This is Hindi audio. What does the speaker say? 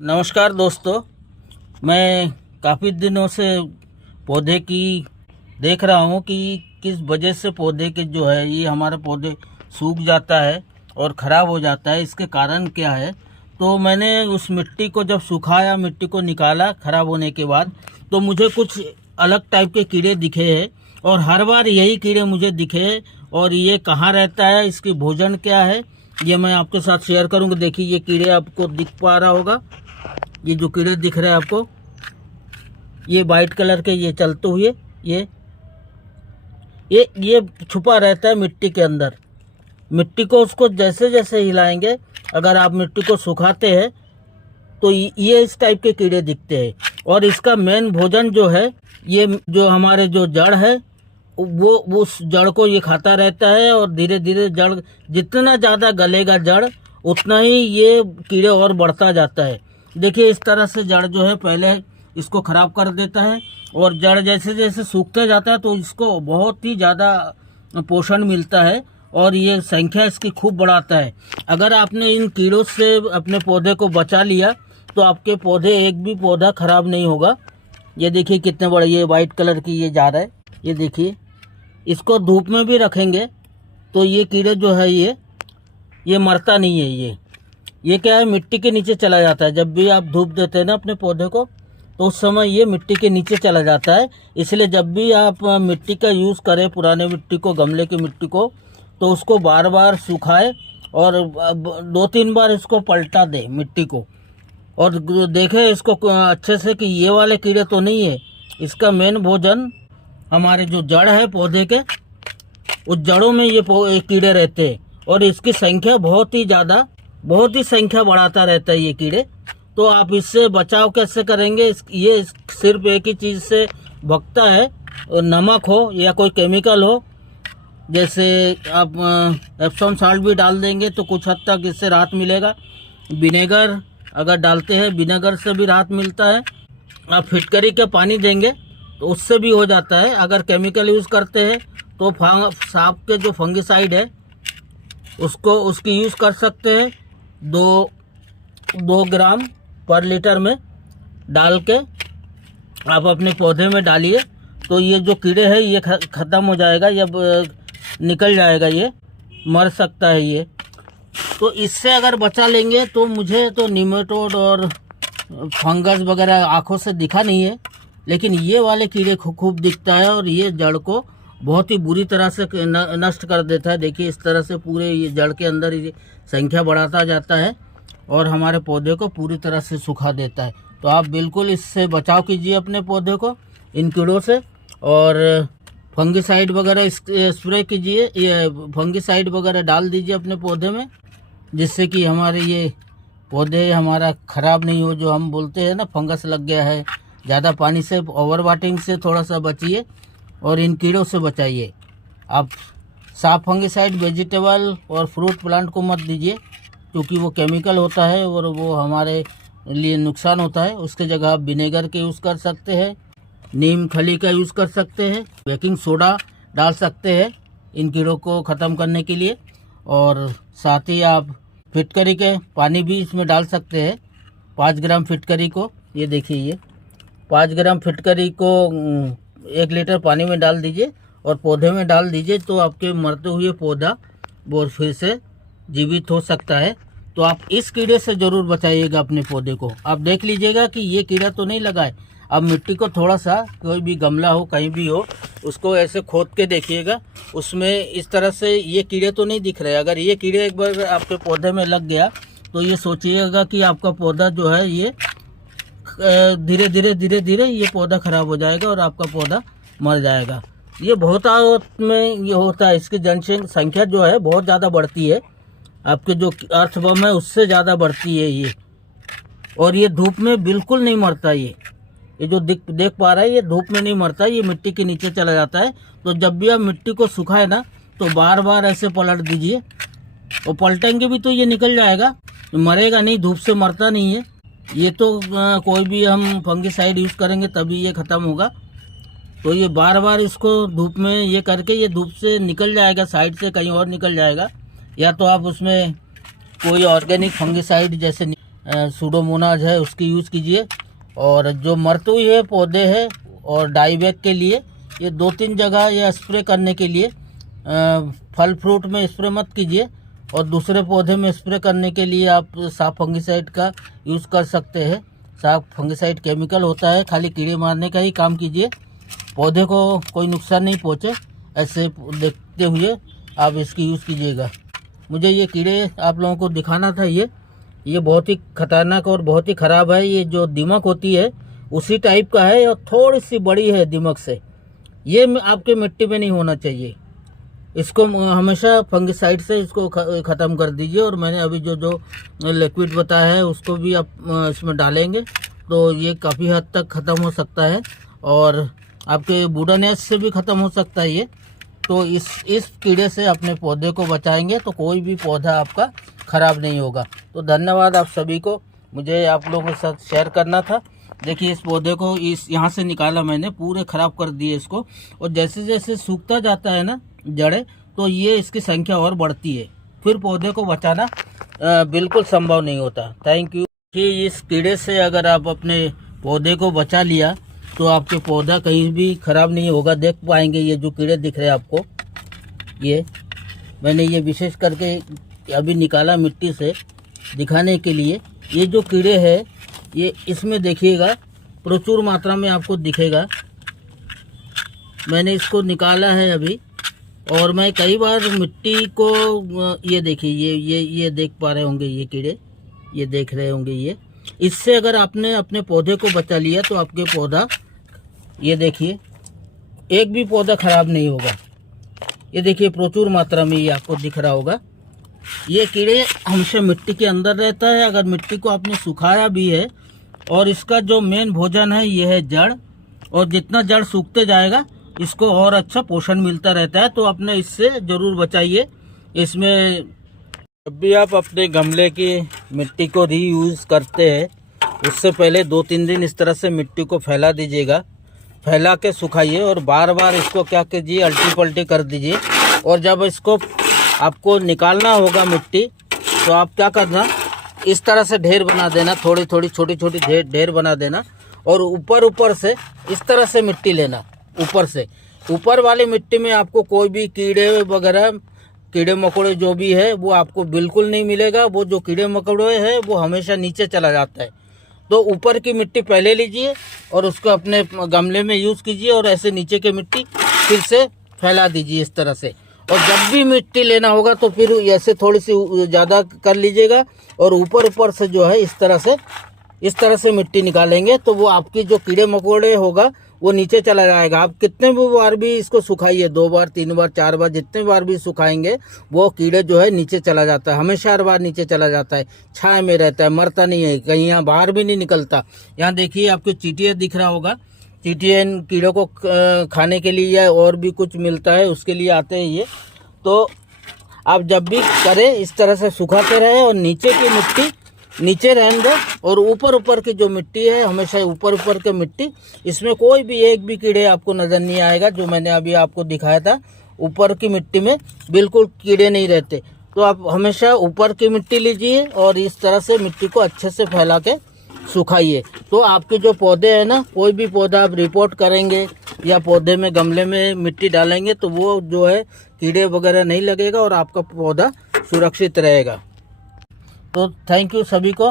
नमस्कार दोस्तों, मैं काफ़ी दिनों से पौधे की देख रहा हूँ कि किस वजह से पौधे के जो है ये हमारे पौधे सूख जाता है और ख़राब हो जाता है। इसके कारण क्या है, तो मैंने उस मिट्टी को जब सुखाया, मिट्टी को निकाला ख़राब होने के बाद, तो मुझे कुछ अलग टाइप के कीड़े दिखे हैं और हर बार यही कीड़े मुझे दिखे। और ये कहाँ रहता है, इसकी भोजन क्या है, ये मैं आपके साथ शेयर करूँगा। देखिए ये कीड़े आपको दिख पा रहा होगा, ये जो कीड़े दिख रहे हैं आपको, ये वाइट कलर के, ये चलते हुए ये छुपा रहता है मिट्टी के अंदर। मिट्टी को उसको जैसे जैसे हिलाएंगे, अगर आप मिट्टी को सुखाते हैं तो ये इस टाइप के कीड़े दिखते हैं। और इसका मेन भोजन जो है, ये जो हमारे जो जड़ है वो उस जड़ को ये खाता रहता है। और धीरे धीरे जड़ जितना ज़्यादा गलेगा जड़, उतना ही ये कीड़े और बढ़ता जाता है। देखिए इस तरह से जड़ जो है पहले इसको ख़राब कर देता है और जड़ जैसे जैसे सूखते जाता है तो इसको बहुत ही ज़्यादा पोषण मिलता है और ये संख्या इसकी खूब बढ़ाता है। अगर आपने इन कीड़ों से अपने पौधे को बचा लिया तो आपके पौधे, एक भी पौधा ख़राब नहीं होगा। ये देखिए कितने बड़े, ये वाइट कलर की ये जा रहा है, ये देखिए। इसको धूप में भी रखेंगे तो ये कीड़े जो है ये मरता नहीं है। ये क्या है, मिट्टी के नीचे चला जाता है। जब भी आप धूप देते हैं ना अपने पौधे को, तो उस समय ये मिट्टी के नीचे चला जाता है। इसलिए जब भी आप मिट्टी का यूज़ करें, पुराने मिट्टी को, गमले की मिट्टी को, तो उसको बार बार सुखाए और 2-3 बार इसको पलटा दे मिट्टी को, और देखें इसको अच्छे से कि ये वाले कीड़े तो नहीं है। इसका मेन भोजन हमारे जो जड़ है पौधे के, उस जड़ों में ये कीड़े रहते हैं और इसकी संख्या बहुत ही संख्या बढ़ाता रहता है ये कीड़े। तो आप इससे बचाव कैसे करेंगे, ये सिर्फ एक ही चीज़ से भगता है, नमक हो या कोई केमिकल हो। जैसे आप एप्सम साल्ट भी डाल देंगे तो कुछ हद तक इससे राहत मिलेगा। विनेगर अगर डालते हैं, विनेगर से भी राहत मिलता है। आप फिटकरी के पानी देंगे तो उससे भी हो जाता है। अगर केमिकल यूज़ करते हैं तो सांप के जो फंगिसाइड है उसकी यूज़ कर सकते हैं। 2 ग्राम पर लीटर में डाल के आप अपने पौधे में डालिए तो ये जो कीड़े हैं ये ख़त्म हो जाएगा, या निकल जाएगा, ये मर सकता है ये। तो इससे अगर बचा लेंगे तो मुझे तो निमेटोड और फंगस वगैरह आँखों से दिखा नहीं है, लेकिन ये वाले कीड़े खूब दिखता है और ये जड़ को बहुत ही बुरी तरह से नष्ट कर देता है। देखिए इस तरह से पूरे ये जड़ के अंदर ये संख्या बढ़ाता जाता है और हमारे पौधे को पूरी तरह से सुखा देता है। तो आप बिल्कुल इससे बचाव कीजिए अपने पौधे को इन कीड़ों से, और फंगिसाइड वगैरह स्प्रे कीजिए, ये फंगिसाइड वगैरह डाल दीजिए अपने पौधे में, जिससे कि हमारे ये पौधे हमारा ख़राब नहीं हो। जो हम बोलते हैं ना, फंगस लग गया है, ज़्यादा पानी से, ओवर वाटरिंग से थोड़ा सा बचिए और इन कीड़ों से बचाइए। आप साफ फंगिसाइड वेजिटेबल और फ्रूट प्लांट को मत दीजिए, क्योंकि वो केमिकल होता है और वो हमारे लिए नुकसान होता है। उसके जगह आप विनेगर के यूज़ कर सकते हैं, नीम खली का यूज़ कर सकते हैं, बेकिंग सोडा डाल सकते हैं इन कीड़ों को ख़त्म करने के लिए। और साथ ही आप फिटकरी के पानी भी इसमें डाल सकते हैं। 5 ग्राम फिटकरी को, ये देखिए, ये 5 ग्राम फिटकरी को 1 लीटर पानी में डाल दीजिए और पौधे में डाल दीजिए, तो आपके मरते हुए पौधा वो फिर से जीवित हो सकता है। तो आप इस कीड़े से ज़रूर बचाइएगा अपने पौधे को। आप देख लीजिएगा कि ये कीड़ा तो नहीं लगा है। अब मिट्टी को थोड़ा सा, कोई भी गमला हो, कहीं भी हो, उसको ऐसे खोद के देखिएगा, उसमें इस तरह से ये कीड़े तो नहीं दिख रहे। अगर ये कीड़े एक बार आपके पौधे में लग गया तो ये सोचिएगा कि आपका पौधा जो है ये धीरे धीरे ये पौधा ख़राब हो जाएगा और आपका पौधा मर जाएगा। ये बहुतायत में ये होता है, इसकी जनसंख्या जो है बहुत ज़्यादा बढ़ती है, आपके जो अर्थवर्म है उससे ज़्यादा बढ़ती है ये। और ये धूप में बिल्कुल नहीं मरता। ये जो देख पा रहा है, ये धूप में नहीं मरता, ये मिट्टी के नीचे चला जाता है। तो जब भी आप मिट्टी को सुखाए ना, तो बार बार ऐसे पलट दीजिए, और पलटेंगे भी तो ये निकल जाएगा, मरेगा नहीं, धूप से मरता नहीं है ये। तो कोई भी हम फंगिसाइड यूज़ करेंगे तभी ये ख़त्म होगा। तो ये बार बार इसको धूप में ये करके ये धूप से निकल जाएगा, साइड से कहीं और निकल जाएगा। या तो आप उसमें कोई ऑर्गेनिक फंगिसाइड जैसे सूडोमोनाज है उसकी यूज़ कीजिए। और जो मरते हुए पौधे हैं और डाईबैक के लिए ये 2-3 जगह या स्प्रे करने के लिए फल फ्रूट में स्प्रे मत कीजिए। और दूसरे पौधे में स्प्रे करने के लिए आप साफ फंगिसाइड का यूज़ कर सकते हैं। साफ फंगिसाइड केमिकल होता है, खाली कीड़े मारने का ही काम कीजिए, पौधे को कोई नुकसान नहीं पहुँचे, ऐसे देखते हुए आप इसकी यूज़ कीजिएगा। मुझे ये कीड़े आप लोगों को दिखाना था। ये बहुत ही खतरनाक और बहुत ही ख़राब है। ये जो दीमक होती है उसी टाइप का है और थोड़ी सी बड़ी है दीमक से। ये आपके मिट्टी में नहीं होना चाहिए। इसको हमेशा फंगिसाइड से इसको ख़त्म कर दीजिए। और मैंने अभी जो लिक्विड बताया है उसको भी आप इसमें डालेंगे तो ये काफ़ी हद तक ख़त्म हो सकता है और आपके वुडन एज से भी ख़त्म हो सकता है ये। तो इस कीड़े से अपने पौधे को बचाएंगे तो कोई भी पौधा आपका ख़राब नहीं होगा। तो धन्यवाद आप सभी को, मुझे आप लोगों के साथ शेयर करना था। देखिए इस पौधे को यहाँ से निकाला मैंने, पूरे ख़राब कर दिए इसको। और जैसे जैसे सूखता जाता है ना जड़ें, तो ये इसकी संख्या और बढ़ती है, फिर पौधे को बचाना बिल्कुल संभव नहीं होता। Thank you. कि इस कीड़े से अगर आप अपने पौधे को बचा लिया तो आपके पौधा कहीं भी ख़राब नहीं होगा। देख पाएंगे ये जो कीड़े दिख रहे हैं आपको, ये मैंने ये विशेष करके अभी निकाला मिट्टी से दिखाने के लिए। ये जो कीड़े हैं ये इसमें देखिएगा प्रचुर मात्रा में आपको दिखेगा। मैंने इसको निकाला है अभी और मैं कई बार मिट्टी को ये देखिए ये देख पा रहे होंगे, ये कीड़े ये देख रहे होंगे। ये इससे अगर आपने अपने पौधे को बचा लिया तो आपके पौधा, ये देखिए एक भी पौधा ख़राब नहीं होगा। ये देखिए प्रचुर मात्रा में ये आपको दिख रहा होगा। ये कीड़े हमेशा मिट्टी के अंदर रहता है। अगर मिट्टी को आपने सुखाया भी है और इसका जो मेन भोजन है ये है जड़, और जितना जड़ सूखते जाएगा इसको और अच्छा पोषण मिलता रहता है। तो अपने इससे ज़रूर बचाइए। इसमें जब भी आप अपने गमले की मिट्टी को रीयूज़ करते हैं उससे पहले 2-3 दिन इस तरह से मिट्टी को फैला दीजिएगा, फैला के सुखाइए और बार बार इसको क्या कीजिए, अल्टी पल्टी कर दीजिए। और जब इसको आपको निकालना होगा मिट्टी तो आप क्या करना, इस तरह से ढेर बना देना, थोड़ी थोड़ी छोटी छोटी ढेर बना देना और ऊपर से इस तरह से मिट्टी लेना। ऊपर वाली मिट्टी में आपको कोई भी कीड़े वगैरह, कीड़े मकोड़े जो भी है वो आपको बिल्कुल नहीं मिलेगा। वो जो कीड़े मकोड़े हैं वो हमेशा नीचे चला जाता है। तो ऊपर की मिट्टी पहले लीजिए और उसको अपने गमले में यूज़ कीजिए और ऐसे नीचे की मिट्टी फिर से फैला दीजिए इस तरह से। और जब भी मिट्टी लेना होगा तो फिर ऐसे थोड़ी सी ज़्यादा कर लीजिएगा और ऊपर से जो है इस तरह से मिट्टी निकालेंगे तो वो आपकी जो कीड़े मकोड़े होगा वो नीचे चला जाएगा। आप कितने भी बार भी इसको सुखाइए, 2 बार 3 बार 4 बार, जितने बार भी सुखाएंगे वो कीड़े जो है नीचे चला जाता है, हमेशा हर बार नीचे चला जाता है, छाया में रहता है, मरता नहीं है, कहीं यहाँ बाहर भी नहीं निकलता। यहाँ देखिए आपको चींटियाँ दिख रहा होगा, चींटियाँ इन कीड़ों को खाने के लिए या और भी कुछ मिलता है उसके लिए आते हैं ये। तो आप जब भी करें इस तरह से सुखाते रहे और नीचे की मिट्टी नीचे रहने दो और ऊपर की जो मिट्टी है हमेशा ऊपर की मिट्टी, इसमें कोई भी एक भी कीड़े आपको नज़र नहीं आएगा। जो मैंने अभी आपको दिखाया था ऊपर की मिट्टी में बिल्कुल कीड़े नहीं रहते। तो आप हमेशा ऊपर की मिट्टी लीजिए और इस तरह से मिट्टी को अच्छे से फैला के सुखाइए। तो आपके जो पौधे हैं ना, कोई भी पौधा आप रिपोर्ट करेंगे या पौधे में गमले में मिट्टी डालेंगे तो वो जो है कीड़े वगैरह नहीं लगेगा और आपका पौधा सुरक्षित रहेगा। तो थैंक यू सभी को।